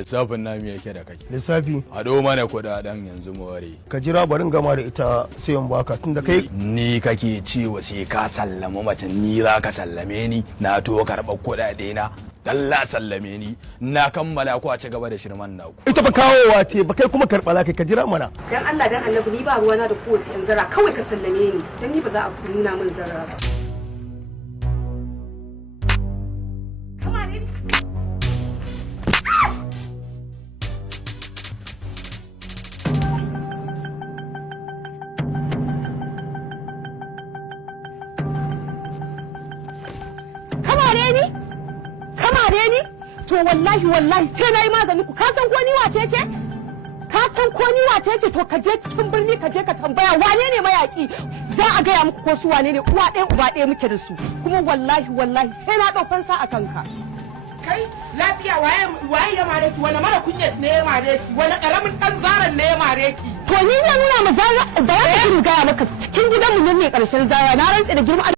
Lissafin nami yake da kai. Lissafi? Haɗo mana kuɗaɗen yanzu more. Ka jira barin gama da ita sai in baka tunda kai. Ni kake ciwo sai ka sallama mace ni za ka sallame ni na to karɓar kuɗaɗe na. Allah sallame ni na kammala ko a ci gaba da shirman naku. Ita ba kawowa ce ba kai kuma karɓa za ka jira mana. Dan Allah dan Annabi ni ba ruwana da kowace yan zara kawai ka sallame ni dan ni ba za a nuna min zara ba. To wallahi sai na yi magani ku ka san ko ni wace ce? Ka san ko ni wace ce to ka je cikin birni ka je ka tambaya wane ne mayaki za a gaya muku ko su wane ne uwa ɗaya uba ɗaya muke da su kuma wallahi sai na ɗaukan sa a kanka. Kai lafiya waye ya mare ki wani mara kunya ne ya mare ki wani karamin dan zaran ne ya mare ki. To ni zan nuna ma zara da ya gaya maka cikin gidanmu ne karshen zara na rantsa da girma